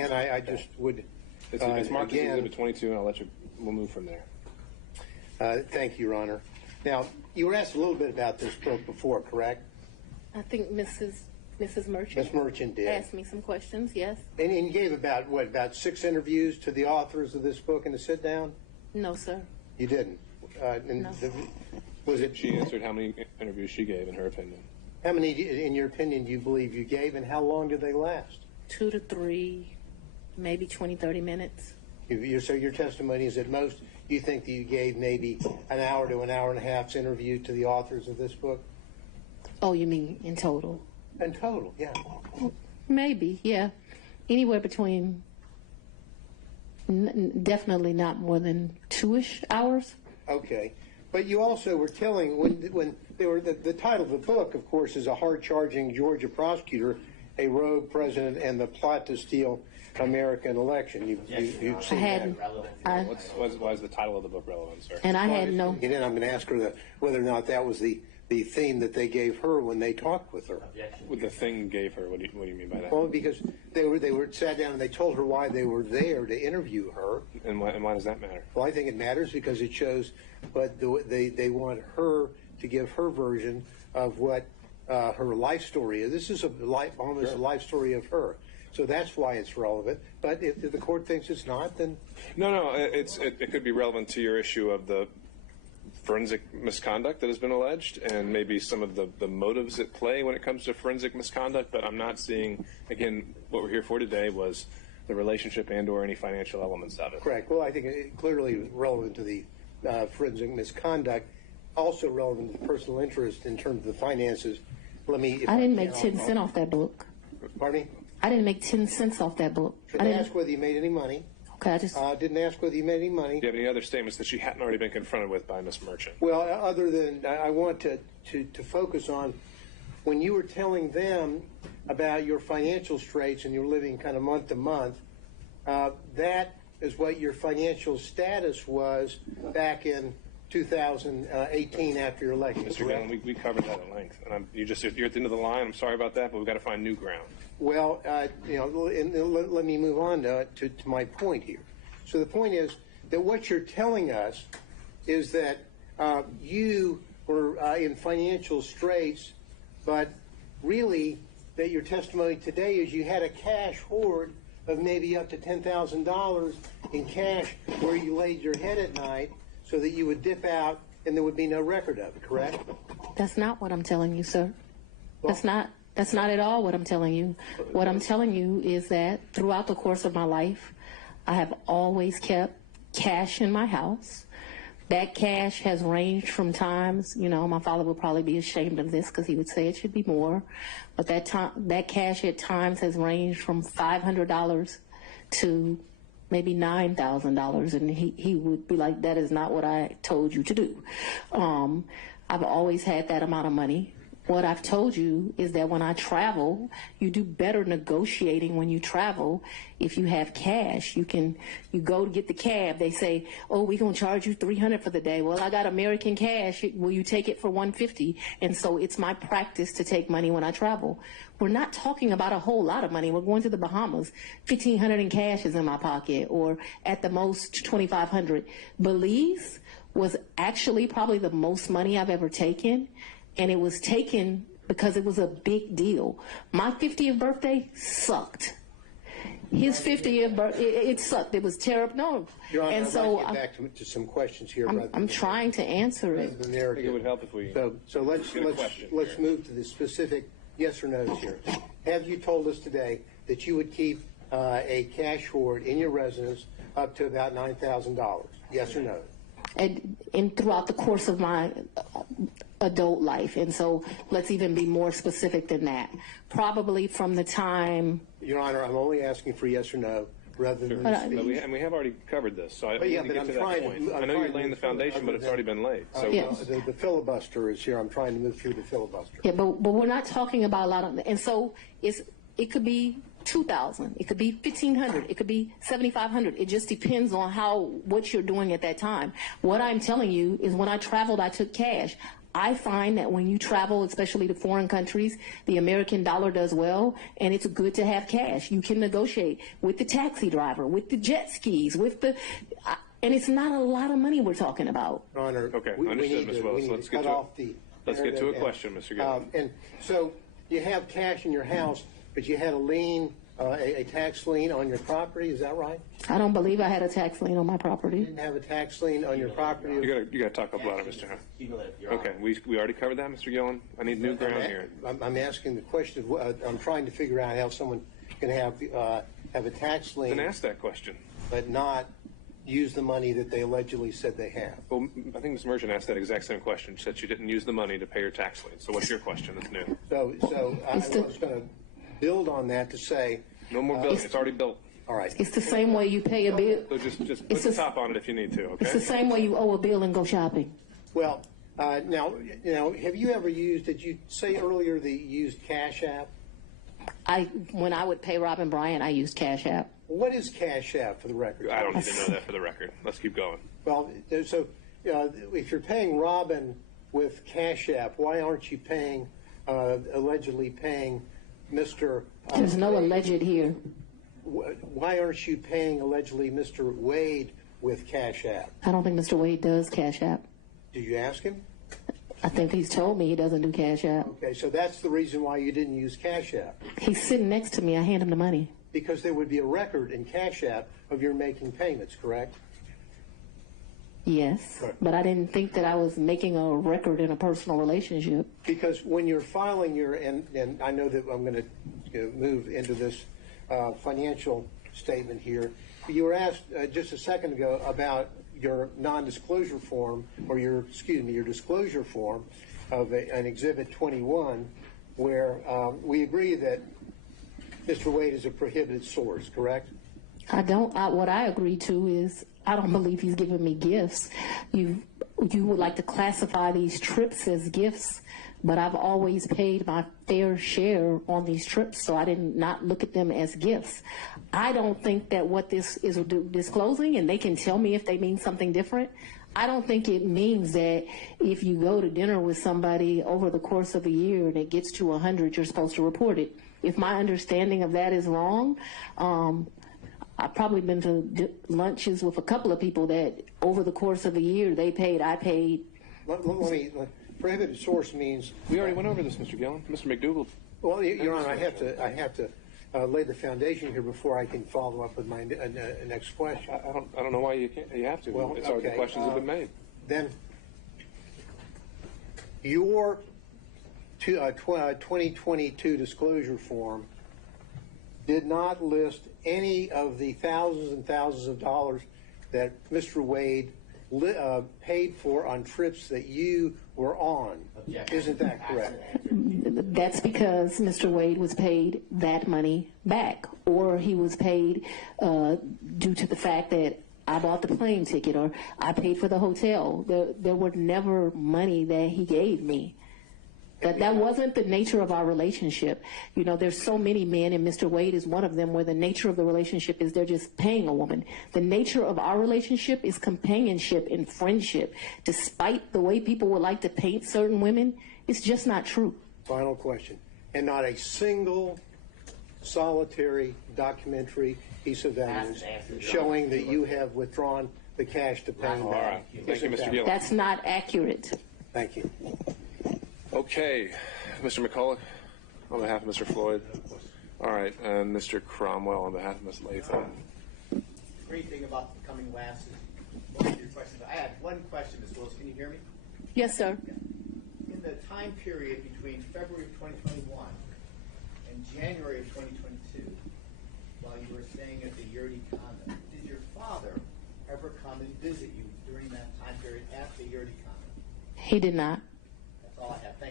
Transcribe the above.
understand. I just would. It's marked as Exhibit 22, and we'll move from there. Thank you, Your Honor. Now, you were asked a little bit about this book before, correct? I think Mrs. Merchant. Ms. Merchant did. Asked me some questions, yes. And you gave about 6 interviews to the authors of this book in a sit-down? No, sir. You didn't? No. Was it? She answered how many interviews she gave, in her opinion. How many, in your opinion, do you believe you gave, and how long did they last? 2 to 3, maybe 20, 30 minutes. So your testimony is at most, you think that you gave maybe an hour to an hour and a half's interview to the authors of this book? Oh, you mean in total? In total, yeah. Maybe, yeah. Anywhere between, definitely not more than 2-ish hours. Okay. But you also were telling, when they were, the title of the book, of course, is A Hard-Charging Georgia Prosecutor, a Rogue President, and the Plot to Steal American Election. You've seen that. Why is the title of the book relevant, sir? And I had no... And then I'm going to ask her whether or not that was the theme that they gave her when they talked with her. What the thing gave her? What do you mean by that? Well, because they were sat down and they told her why they were there to interview her. And why does that matter? Well, I think it matters because it shows what they want her to give her version of what her life story is. This is almost a life story of her. So that's why it's relevant. But if the court thinks it's not, then... No, it could be relevant to your issue of the forensic misconduct that has been alleged and maybe some of the motives at play when it comes to forensic misconduct, but I'm not seeing, again, what we're here for today was the relationship and or any financial elements of it. Correct. Well, I think it clearly relevant to the forensic misconduct, also relevant to the personal interest in terms of the finances. I didn't make 10 cents off that book. Pardon me? I didn't make 10 cents off that book. I didn't ask whether you made any money. Okay, I just... didn't ask whether you made any money. Do you have any other statements that she hadn't already been confronted with by Ms. Merchant? Well, other than I want to focus on when you were telling them about your financial straits and you're living kind of month to month, that is what your financial status was back in 2018 after your election. Mr. Gannon, we covered that at length. And you're at the end of the line. I'm sorry about that, but we've got to find new ground. Well, let me move on to my point here. So the point is that what you're telling us is that you were in financial straits, but really that your testimony today is you had a cash hoard of maybe up to $10,000 in cash where you laid your head at night so that you would dip out and there would be no record of it, correct? That's not what I'm telling you, sir. Well, That's not at all what I'm telling you. What I'm telling you is that throughout the course of my life, I have always kept cash in my house. That cash has ranged from times, my father would probably be ashamed of this because he would say it should be more, but that cash at times has ranged from $500 to maybe $9,000, and he would be like, that is not what I told you to do. I've always had that amount of money. What I've told you is that when I travel, you do better negotiating when you travel. If you have cash, you go to get the cab. They say, oh, we're going to charge you $300 for the day. Well, I got American cash. Will you take it for $150? And so it's my practice to take money when I travel. We're not talking about a whole lot of money. We're going to the Bahamas. $1,500 in cash is in my pocket, or at the most $2,500. Belize was actually probably the most money I've ever taken. And it was taken because it was a big deal. My 50th birthday sucked. His 50th birthday, it sucked. It was terrible. No. Your Honor, and so I'd like to get back to some questions here. I'm trying to answer it. I think it would help if we. So let's move to the specific yes or no's here. Have you told us today that you would keep a cash hoard in your residence up to about $9,000? Yes or no? And throughout the course of my adult life, and so let's even be more specific than that. Probably from the time. Your Honor, I'm only asking for yes or no rather than speech. And we have already covered this, so I yeah, need to get to that point. I know you're laying the foundation, but it's already been laid. So yes. The filibuster is here. I'm trying to move through the filibuster. Yeah, but we're not talking about a lot of, and so it could be $2,000, it could be $1,500, it could be $7,500. It just depends on what you're doing at that time. What I'm telling you is when I traveled, I took cash. I find that when you travel, especially to foreign countries, the American dollar does well, and it's good to have cash. You can negotiate with the taxi driver, with the jet skis, with the, and it's not a lot of money we're talking about. Your Honor, Okay, we understood, need Ms. to, Willis. we need Let's to get cut to off the. Let's get to a narrative question, Mr. Gillen. And so you have cash in your house, but you had a lien, a tax lien on your property. Is that right? I don't believe I had a tax lien on my You property. didn't have a tax lien on your property. You gotta talk up louder, Mr. Hunt. Okay, we already covered that, Mr. Gillen. I need new ground here. I'm asking the question. I'm trying to figure out how someone can have a tax lien, Then ask that question. but not use the money that they allegedly said they have. Well, I think Ms. Merchant asked that exact same question. She said she didn't use the money to pay her tax lien. So what's your question that's new? So I was going to build on that to say, No more building. It's already built. all right. It's the same way you pay a bill. So just put It's the a- top on it if you need to, It's the okay? same way you owe a bill and go shopping. Well, now, have you ever used? Did you say earlier that you used Cash App? When I would pay Robin Bryant, I used Cash App. What is Cash App for the record? I don't need to know that for the record. Let's keep going. Well, so if you're paying Robin with Cash App, why aren't you paying, allegedly paying Mr. There's no alleged here. Why aren't you paying allegedly Mr. Wade with Cash App? I don't think Mr. Wade does Cash App. Did you ask him? I think he's told me he doesn't do Cash App. Okay, so that's the reason why you didn't use Cash App, He's sitting next to me. I hand him the money. because there would be a record in Cash App of your making payments, correct? Yes, Right. but I didn't think that I was making a record in a personal relationship. Because when you're filing your, and I know that I'm going to move into this financial statement here, you were asked just a second ago about your non-disclosure form, or your disclosure form of an Exhibit 21, where we agree that Mr. Wade is a prohibited source, correct? What I agree to is I don't believe he's giving me gifts. You would like to classify these trips as gifts, but I've always paid my fair share on these trips, so I did not look at them as gifts. I don't think that what this is disclosing, and they can tell me if they mean something different, I don't think it means that if you go to dinner with somebody over the course of a year and it gets to 100, you're supposed to report it. If my understanding of that is wrong, I've probably been to lunches with a couple of people that over the course of a year they paid, I paid. Prohibited source means. We already went over this, Mr. Gillen. Mr. McDougall. Well, Your Honor, I have to lay the foundation here before I can follow up with my next question. I don't know why you can't. You have to. Well, It's already, the okay, questions have been made. Then your 2022 disclosure form did not list any of the thousands and thousands of dollars that Mr. Wade paid for on trips that you were on. Isn't that correct? That's because Mr. Wade was paid that money back, or he was paid due to the fact that I bought the plane ticket or I paid for the hotel. There were never money that he gave me. That wasn't the nature of our relationship. You know, there's so many men, and Mr. Wade is one of them, where the nature of the relationship is they're just paying a woman. The nature of our relationship is companionship and friendship. Despite the way people would like to paint certain women, it's just not true. Final question. And not a single solitary documentary piece of evidence showing that you have withdrawn the cash to pay him All back. right. Thank you, Isn't Mr. that- Gillen. That's not accurate. Thank you. Okay, Mr. McCulloch, on behalf of Mr. Floyd. All right, and Mr. Cromwell on behalf of Ms. Latham. Great thing about becoming last is most of your questions. I had one question, Ms. Willis. Can you hear me? Yes, sir. In the time period between February of 2021 and January of 2022, while you were staying at the Yurdi condo, did your father ever come and visit you during that time period at the Yurdi condo? He did not. That's all I have. Thank you.